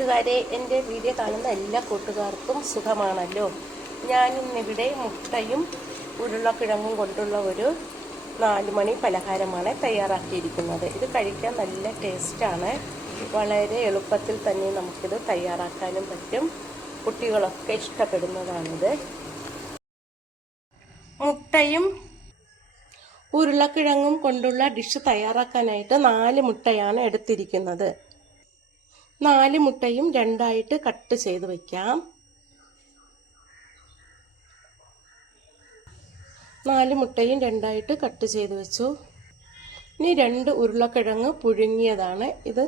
കൂട്ടുകാരെ എന്റെ വീഡിയോ കാണുന്ന എല്ലാ കൂട്ടുകാർക്കും സുഖമാണല്ലോ? ഞാനിന്നിവിടെ മുട്ടയും ഉരുളക്കിഴങ്ങും കൊണ്ടുള്ള ഒരു നാലുമണി പലഹാരമാണ് തയ്യാറാക്കിയിരിക്കുന്നത്. ഇത് കഴിക്കാൻ നല്ല ടേസ്റ്റാണ് വളരെ എളുപ്പത്തിൽ തന്നെ നമുക്കിത് തയ്യാറാക്കാനും പറ്റും. കുട്ടികളൊക്കെ ഇഷ്ടപ്പെടുന്നതാണിത്. മുട്ടയും ഉരുളക്കിഴങ്ങും കൊണ്ടുള്ള ഡിഷ് തയ്യാറാക്കാനായിട്ട് നാല് മുട്ടയാണ് എടുത്തിരിക്കുന്നത്. നാല് മുട്ടയും രണ്ടായിട്ട് കട്ട് ചെയ്ത് വയ്ക്കാം നാല് മുട്ടയും രണ്ടായിട്ട് കട്ട് ചെയ്ത് വെച്ചു. ഇനി രണ്ട് ഉരുളക്കിഴങ്ങ് പുഴുങ്ങിയതാണ്. ഇത്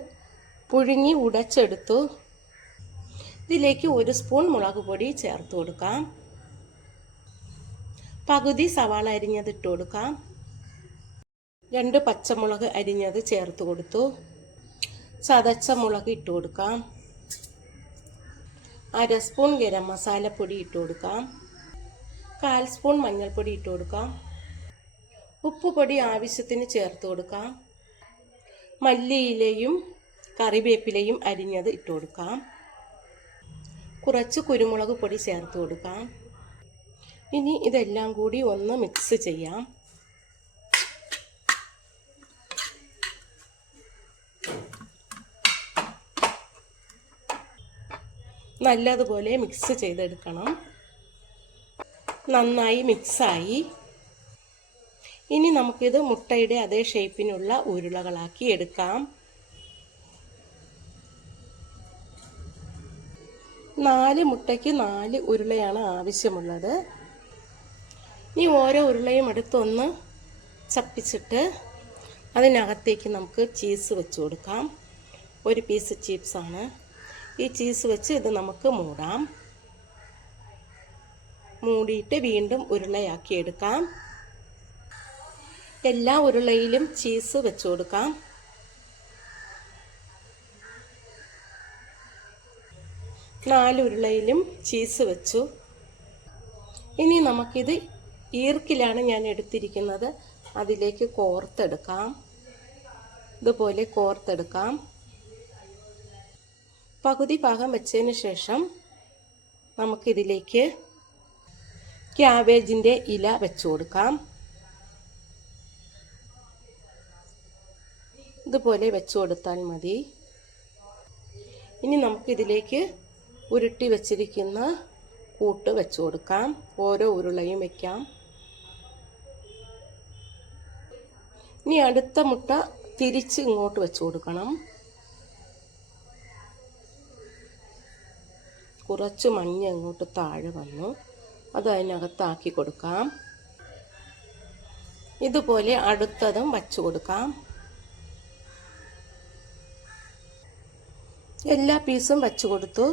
പുഴുങ്ങി ഉടച്ചെടുത്തു. ഇതിലേക്ക് ഒരു സ്പൂൺ മുളക് പൊടി ചേർത്ത് കൊടുക്കാം. പകുതി സവാള അരിഞ്ഞത് ഇട്ട് കൊടുക്കാം. രണ്ട് പച്ചമുളക് അരിഞ്ഞത് ചേർത്ത് കൊടുത്തു. ചതച്ച മുളക് ഇട്ട് കൊടുക്കാം. അര സ്പൂൺ ഗരം മസാലപ്പൊടി ഇട്ട് കൊടുക്കാം. കാൽ സ്പൂൺ മഞ്ഞൾപ്പൊടി ഇട്ട് കൊടുക്കാം. ഉപ്പുപൊടി ആവശ്യത്തിന് ചേർത്ത് കൊടുക്കാം. മല്ലിയിലയും കറിവേപ്പിലയും അരിഞ്ഞത് ഇട്ട് കൊടുക്കാം. കുറച്ച് കുരുമുളക് പൊടി ചേർത്ത് കൊടുക്കാം. ഇനി ഇതെല്ലാം കൂടി ഒന്ന് മിക്സ് ചെയ്യാം. നല്ലതുപോലെ മിക്സ് ചെയ്തെടുക്കണം. നന്നായി മിക്സായി ഇനി നമുക്കിത് മുട്ടയുടെ അതേ ഷേപ്പിനുള്ള ഉരുളകളാക്കി എടുക്കാം. നാല് മുട്ടയ്ക്ക് നാല് ഉരുളയാണ് ആവശ്യമുള്ളത്. ഇനി ഓരോ ഉരുളയും എടുത്തൊന്ന് ചപ്പിച്ചിട്ട് അതിനകത്തേക്ക് നമുക്ക് ചീസ് വെച്ച് കൊടുക്കാം. ഒരു പീസ് ചിപ്സാണ് ഈ ചീസ് വെച്ച് ഇത് നമുക്ക് മൂടാം. മൂടിയിട്ട് വീണ്ടും ഉരുളയാക്കി എടുക്കാം. എല്ലാ ഉരുളയിലും ചീസ് വെച്ചു കൊടുക്കാം. നാല് ഉരുളയിലും ചീസ് വെച്ചു. ഇനി നമുക്കിത് ഈർക്കിലാണ് ഞാൻ എടുത്തിരിക്കുന്നത്. അതിലേക്ക് കോർത്തെടുക്കാം. ഇതുപോലെ കോർത്തെടുക്കാം. പകുതി ഭാഗം വെച്ചതിന് ശേഷം നമുക്കിതിലേക്ക് ക്യാബേജിന്റെ ഇല വെച്ചു കൊടുക്കാം. ഇതുപോലെ വെച്ചു കൊടുത്താൽ മതി. ഇനി നമുക്കിതിലേക്ക് ഉരുട്ടി വെച്ചിരിക്കുന്ന കൂട്ട് വെച്ചു കൊടുക്കാം. ഓരോ ഉരുളയും വെക്കാം. ഇനി അടുത്ത മുട്ട തിരിച്ച് ഇങ്ങോട്ട് വെച്ചു കൊടുക്കണം. കുറച്ച് മഞ്ഞ അങ്ങോട്ട് താഴെ വന്നു. അത് അതിനകത്താക്കി കൊടുക്കാം. ഇതുപോലെ അടുത്തതും വച്ചു കൊടുക്കാം. എല്ലാ പീസും വച്ചു കൊടുത്തു.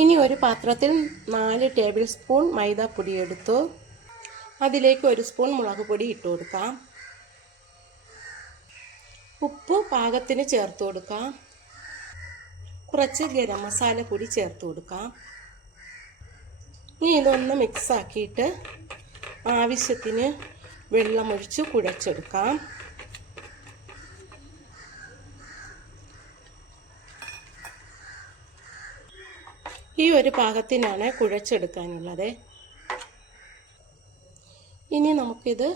ഇനി ഒരു പാത്രത്തിൽ നാല് ടേബിൾ സ്പൂൺ മൈദാപ്പൊടി എടുത്തു. അതിലേക്ക് ഒരു സ്പൂൺ മുളക് പൊടി ഇട്ട് കൊടുക്കാം. ഉപ്പ് പാകത്തിന് ചേർത്ത് കൊടുക്കാം. കുറച്ച് ഗരം മസാല പൊടി ചേർത്ത് കൊടുക്കാം. ഇനി ഇതൊന്ന് മിക്സ് ആക്കിയിട്ട് ആവശ്യത്തിന് വെള്ളമൊഴിച്ച് കുഴച്ചെടുക്കാം. ഈ ഒരു പാകത്തിനാണ് കുഴച്ചെടുക്കാനുള്ളത്. ഇനി നമുക്കിത്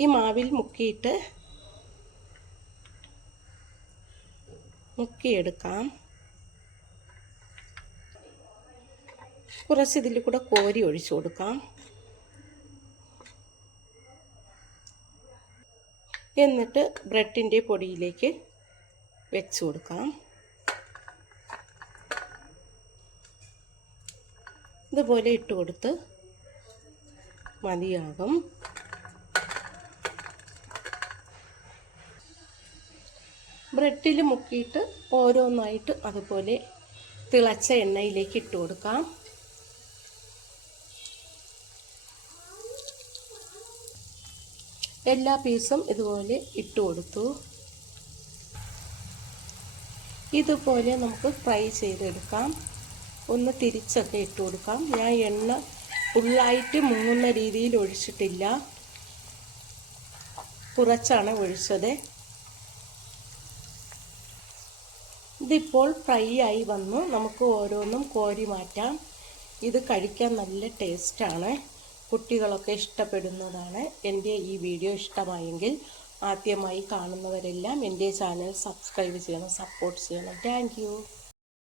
ഈ മാവിൽ മുക്കിയിട്ട് മുക്കിയെടുക്കാം. കുറച്ച് ഇതിൽ കൂടെ കോരി ഒഴിച്ചു കൊടുക്കാം. എന്നിട്ട് ബ്രെഡിന്റെ പൊടിയിലേക്ക് വെച്ച് കൊടുക്കാം. ഇതുപോലെ ഇട്ട് കൊടുത്ത് മതിയാകും. ബ്രെഡിൽ മുക്കിയിട്ട് ഓരോന്നായിട്ട് അതുപോലെ തിളച്ച എണ്ണയിലേക്ക് ഇട്ട് കൊടുക്കാം. എല്ലാ പീസും ഇതുപോലെ ഇട്ട് കൊടുത്തു. ഇതുപോലെ നമുക്ക് ഫ്രൈ ചെയ്തെടുക്കാം. ഒന്ന് തിരിച്ചൊക്കെ ഇട്ട് കൊടുക്കാം. ഞാൻ എണ്ണ ഫുള്ളായിട്ട് മുങ്ങുന്ന രീതിയിൽ ഒഴിച്ചിട്ടില്ല. കുറച്ചാണ് ഒഴിച്ചത്. ഇതിപ്പോൾ ഫ്രൈ ആയി വന്നു. നമുക്ക് ഓരോന്നും കോരി മാറ്റാം. ഇത് കഴിക്കാൻ നല്ല ടേസ്റ്റാണ് കുട്ടികളൊക്കെ ഇഷ്ടപ്പെടുന്നതാണ് എന്റെ ഈ വീഡിയോ ഇഷ്ടമായെങ്കിൽ ആദ്യമായി കാണുന്നവരെല്ലാം എന്റെ ചാനൽ സബ്സ്ക്രൈബ് ചെയ്യണം സപ്പോർട്ട് ചെയ്യണം. താങ്ക്